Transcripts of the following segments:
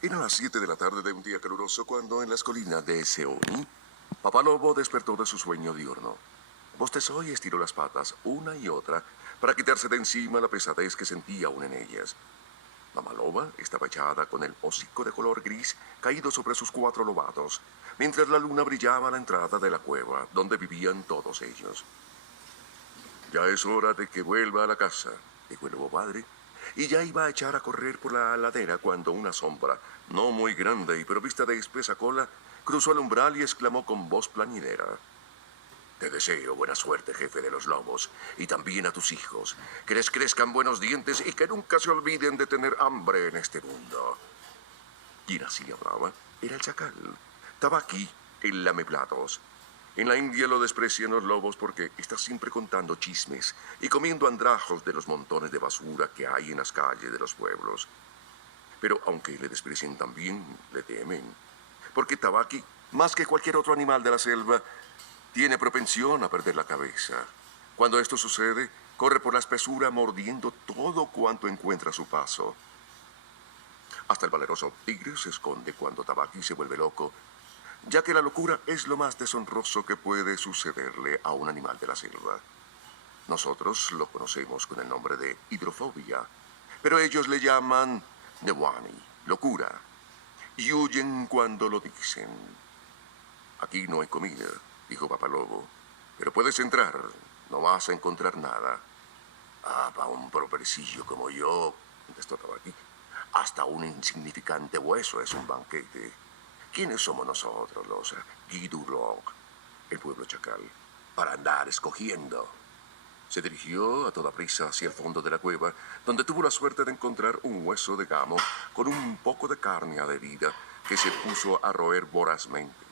Eran las 7 de la tarde de un día caluroso cuando en las colinas de Seoni, Papá Lobo despertó de su sueño diurno. Bostezó y estiró las patas una y otra para quitarse de encima la pesadez que sentía aún en ellas. Mamá Loba estaba echada con el hocico de color gris caído sobre sus 4 lobatos, mientras la luna brillaba a la entrada de la cueva donde vivían todos ellos. Ya es hora de que vuelva a la casa, dijo el lobo padre, y ya iba a echar a correr por la ladera cuando una sombra, no muy grande y provista de espesa cola, cruzó el umbral y exclamó con voz plañidera: Te deseo buena suerte, jefe de los lobos, y también a tus hijos, que les crezcan buenos dientes y que nunca se olviden de tener hambre en este mundo. Quien así hablaba era el chacal, Tabaqui, el lameplatos. En la India lo desprecian los lobos porque está siempre contando chismes y comiendo andrajos de los montones de basura que hay en las calles de los pueblos. Pero aunque le desprecien también, le temen. Porque Tabaqui, más que cualquier otro animal de la selva, tiene propensión a perder la cabeza. Cuando esto sucede, corre por la espesura mordiendo todo cuanto encuentra a su paso. Hasta el valeroso tigre se esconde cuando Tabaqui se vuelve loco, ya que la locura es lo más deshonroso que puede sucederle a un animal de la selva. Nosotros lo conocemos con el nombre de hidrofobia, pero ellos le llaman Newani, locura, y huyen cuando lo dicen. Aquí no hay comida, dijo Papá Lobo, pero puedes entrar, no vas a encontrar nada. Ah, para un pobrecillo como yo, contestó Tabaqui, hasta un insignificante hueso es un banquete. ¿Quiénes somos nosotros, los Guidurong, el pueblo chacal, para andar escogiendo? Se dirigió a toda prisa hacia el fondo de la cueva, donde tuvo la suerte de encontrar un hueso de gamo con un poco de carne adherida que se puso a roer vorazmente.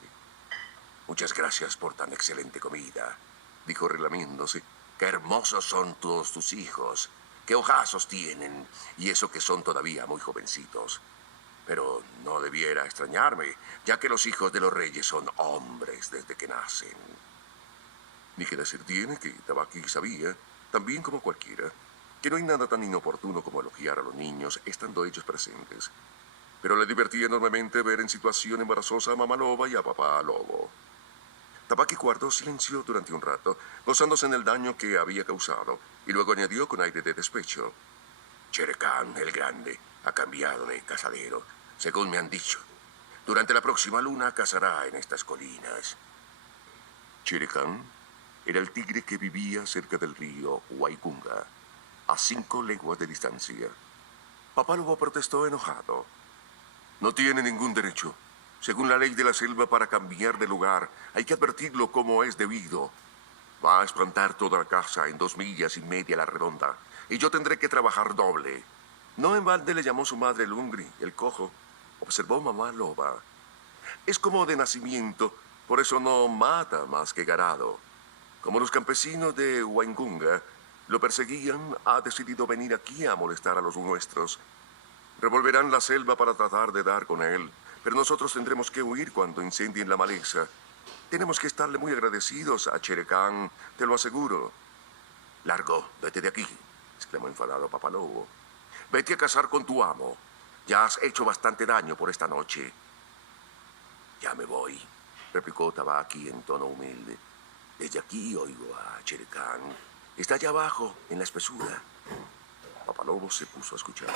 Muchas gracias por tan excelente comida, dijo relamiéndose. Qué hermosos son todos tus hijos, qué ojazos tienen, y eso que son todavía muy jovencitos. Pero no debiera extrañarme, ya que los hijos de los reyes son hombres desde que nacen. Ni que decir tiene que Tabaqui sabía, también como cualquiera, que no hay nada tan inoportuno como elogiar a los niños estando ellos presentes. Pero le divertía enormemente ver en situación embarazosa a Mamá Loba y a Papá Lobo. Tabaqui guardó silencio durante un rato, gozándose en el daño que había causado, y luego añadió con aire de despecho: Shere Khan, el grande, ha cambiado de cazadero, según me han dicho. Durante la próxima luna cazará en estas colinas. Shere Khan era el tigre que vivía cerca del río Waigunga, a 5 leguas de distancia. Papá Lobo protestó enojado. No tiene ningún derecho. Según la ley de la selva, para cambiar de lugar hay que advertirlo como es debido. Va a espantar toda la casa en 2 millas y media a la redonda, y yo tendré que trabajar doble. No en balde le llamó su madre Lungri, el cojo, observó Mamá Loba. Es como de nacimiento, por eso no mata más que ganado. Como los campesinos de Waingunga lo perseguían, ha decidido venir aquí a molestar a los nuestros. Revolverán la selva para tratar de dar con él, pero nosotros tendremos que huir cuando incendien la maleza. Tenemos que estarle muy agradecidos a Shere Khan, te lo aseguro. Largo, vete de aquí, exclamó enfadado Papá Lobo. Vete a cazar con tu amo. Ya has hecho bastante daño por esta noche. Ya me voy, replicó Tabaqui en tono humilde. Desde aquí oigo a Shere Khan. Está allá abajo, en la espesura. Papá Lobo se puso a escuchar.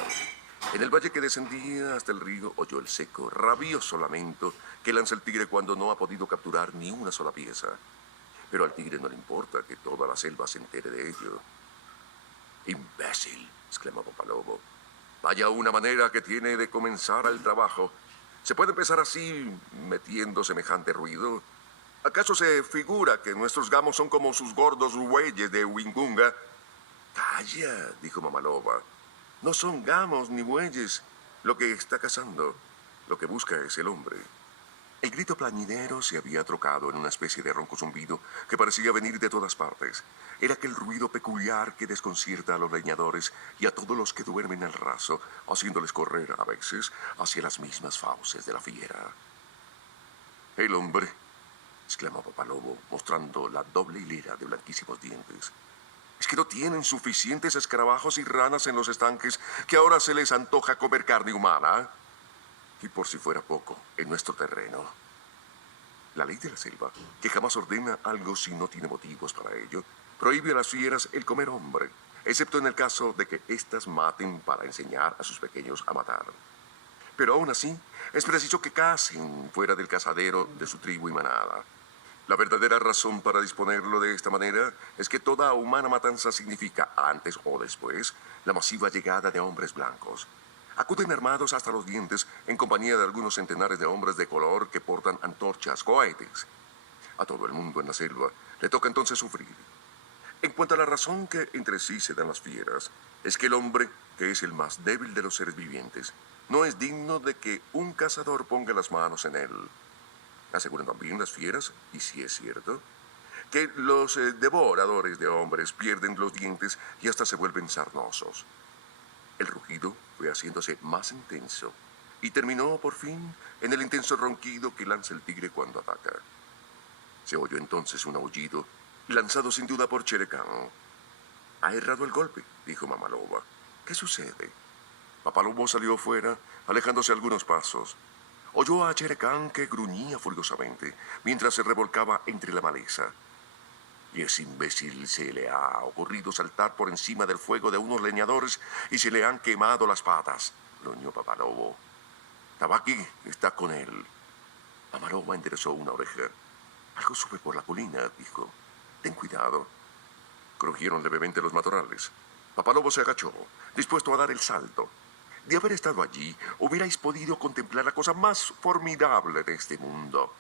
En el valle que descendía hasta el río oyó el seco, rabioso lamento que lanza el tigre cuando no ha podido capturar ni una sola pieza. Pero al tigre no le importa que toda la selva se entere de ello. Imbécil, exclamó Papá Lobo. Vaya una manera que tiene de comenzar el trabajo. ¿Se puede empezar así, metiendo semejante ruido? ¿Acaso se figura que nuestros gamos son como sus gordos bueyes de Wingunga? Calla, dijo Mamá Loba. No son gamos ni bueyes lo que está cazando. Lo que busca es el hombre. El grito plañidero se había trocado en una especie de ronco zumbido que parecía venir de todas partes. Era aquel ruido peculiar que desconcierta a los leñadores y a todos los que duermen al raso, haciéndoles correr a veces hacia las mismas fauces de la fiera. El hombre, exclamó Papá Lobo, mostrando la doble hilera de blanquísimos dientes. ¿Es que no tienen suficientes escarabajos y ranas en los estanques que ahora se les antoja comer carne humana? Y por si fuera poco, en nuestro terreno. La ley de la selva, que jamás ordena algo si no tiene motivos para ello, prohíbe a las fieras el comer hombre, excepto en el caso de que éstas maten para enseñar a sus pequeños a matar. Pero aún así, es preciso que cacen fuera del cazadero de su tribu y manada. La verdadera razón para disponerlo de esta manera es que toda humana matanza significa, antes o después, la masiva llegada de hombres blancos. Acuden armados hasta los dientes en compañía de algunos centenares de hombres de color que portan antorchas, cohetes. A todo el mundo en la selva le toca entonces sufrir. En cuanto a la razón que entre sí se dan las fieras, es que el hombre, que es el más débil de los seres vivientes, no es digno de que un cazador ponga las manos en él. Aseguran también las fieras, y si es cierto, que los devoradores de hombres pierden los dientes y hasta se vuelven sarnosos. El rugido fue haciéndose más intenso y terminó por fin en el intenso ronquido que lanza el tigre cuando ataca. Se oyó entonces un aullido, lanzado sin duda por Shere Khan. «Ha errado el golpe», dijo Mamá Loba. «¿Qué sucede?» Papá Lobo salió fuera, alejándose algunos pasos. Oyó a Shere Khan que gruñía furiosamente mientras se revolcaba entre la maleza. «Y ese imbécil se le ha ocurrido saltar por encima del fuego de unos leñadores y se le han quemado las patas», gruñó Papá Lobo. «Tabaqui está con él». Mamá Loba enderezó una oreja. «Algo sube por la colina», dijo. «Ten cuidado». Crujieron levemente los matorrales. Papá Lobo se agachó, dispuesto a dar el salto. De haber estado allí, hubierais podido contemplar la cosa más formidable de este mundo.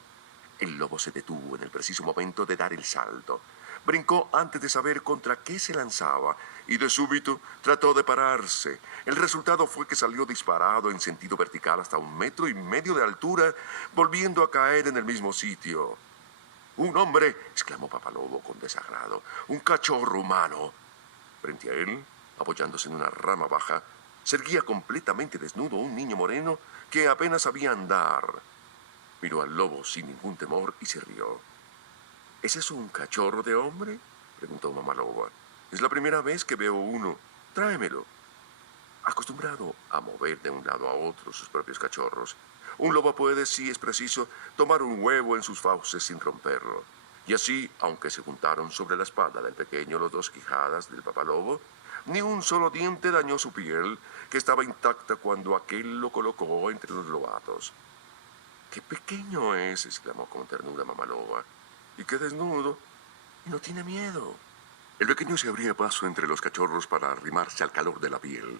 El lobo se detuvo en el preciso momento de dar el salto. Brincó antes de saber contra qué se lanzaba y de súbito trató de pararse. El resultado fue que salió disparado en sentido vertical hasta 1,5 metros de altura, volviendo a caer en el mismo sitio. «¡Un hombre!», exclamó Papá Lobo con desagrado. «¡Un cachorro humano!». Frente a él, apoyándose en una rama baja, se erguía completamente desnudo un niño moreno que apenas sabía andar. Miró al lobo sin ningún temor y se rió. «¿Es eso un cachorro de hombre?», preguntó Mamá Loba. «Es la primera vez que veo uno. Tráemelo». Acostumbrado a mover de un lado a otro sus propios cachorros, un lobo puede, si es preciso, tomar un huevo en sus fauces sin romperlo. Y así, aunque se juntaron sobre la espalda del pequeño los dos quijadas del papalobo, ni un solo diente dañó su piel, que estaba intacta cuando aquel lo colocó entre los lobatos. «¡Qué pequeño es!», exclamó con ternura Mamá Loba. «Y qué desnudo. Y no tiene miedo». El pequeño se abría paso entre los cachorros para arrimarse al calor de la piel.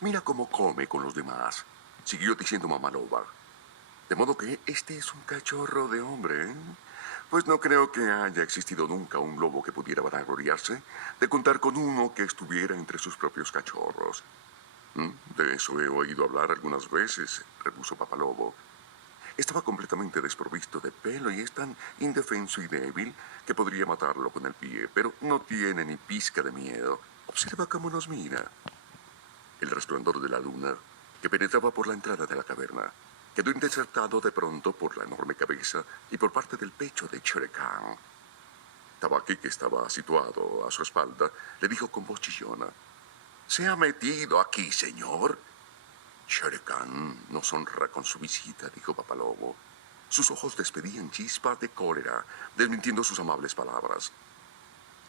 «Mira cómo come con los demás», siguió diciendo Mamá Loba. «De modo que este es un cachorro de hombre, ¿eh? Pues no creo que haya existido nunca un lobo que pudiera vanagloriarse de contar con uno que estuviera entre sus propios cachorros». «De eso he oído hablar algunas veces», repuso Papá Lobo. «Estaba completamente desprovisto de pelo y es tan indefenso y débil que podría matarlo con el pie, pero no tiene ni pizca de miedo. Observa cómo nos mira». El resplandor de la luna, que penetraba por la entrada de la caverna, quedó interceptado de pronto por la enorme cabeza y por parte del pecho de Shere Khan. Tabaqui, que estaba situado a su espalda, le dijo con voz chillona: «¿Se ha metido aquí, señor?». «Shere Khan nos honra con su visita», dijo Papá Lobo. Sus ojos despedían chispas de cólera, desmintiendo sus amables palabras.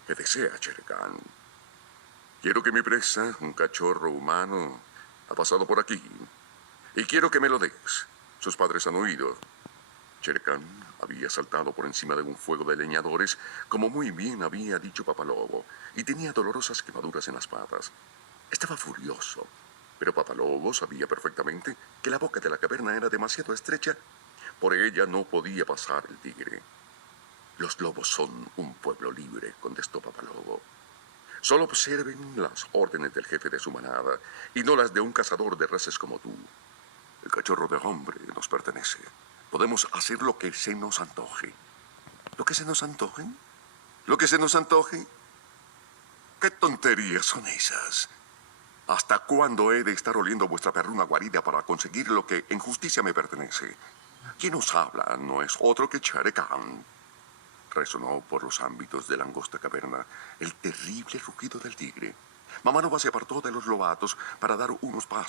«¿Qué desea, Shere Khan?». «Quiero que mi presa, un cachorro humano, ha pasado por aquí. Y quiero que me lo des. Sus padres han huido». Shere Khan había saltado por encima de un fuego de leñadores, como muy bien había dicho Papá Lobo, y tenía dolorosas quemaduras en las patas. Estaba furioso, pero Papá Lobo sabía perfectamente que la boca de la caverna era demasiado estrecha. Por ella no podía pasar el tigre. «Los lobos son un pueblo libre», contestó Papá Lobo. «Solo observen las órdenes del jefe de su manada y no las de un cazador de reses como tú. El cachorro de hombre nos pertenece. Podemos hacer lo que se nos antoje». «¿Lo que se nos antoje? ¿Lo que se nos antoje? ¿Qué tonterías son esas? ¿Hasta cuándo he de estar oliendo vuestra perruna guarida para conseguir lo que en justicia me pertenece? Quien nos habla no es otro que Shere Khan». Resonó por los ámbitos de la angosta caverna el terrible rugido del tigre. Mamá Loba se apartó de los lobatos para dar unos pasos